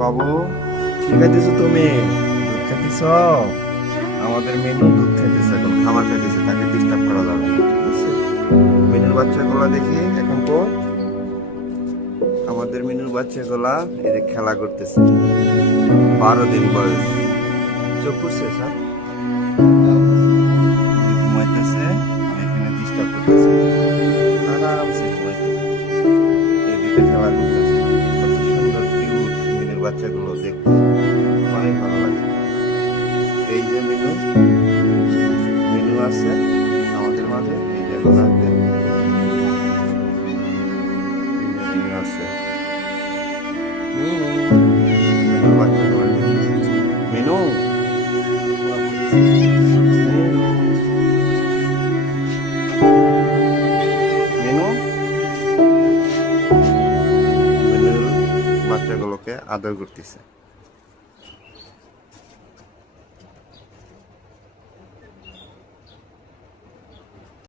বাবু, কি খাইতেছো তুমি? দুধ খাইতেছ? আমাদের মেনু দুধ খাইতেছে, এখন খাবার খাইতেছে, তাকে ডিস্টার্ব করা যাবে না, ঠিক আছে? মেনুর বাচ্চাগুলা দেখি এখন তো আমাদের মেনুর বাচ্চাগুলা এই যে খেলা করতেছে। 12 দিন বয়স। চোখ করছে স্যার, ঘুমাইতেছে, এখানে ডিস্টার্ব করতেছে, আরামসে ঘুমাইতেছে, এদিকে খেলা করতেছে। কত সুন্দর কিউট মেনুর বাচ্চাগুলো দেখতে অনেক ভালো লাগে। এই যে মেনু মেনু আছে আমাদের মাঝে, এই যেগুলো আছে মেনু আছে। মেনু বাচ্চাগুলো মেনু মেনু মেনুর বাচ্চাগুলোকে আদর করতেছে।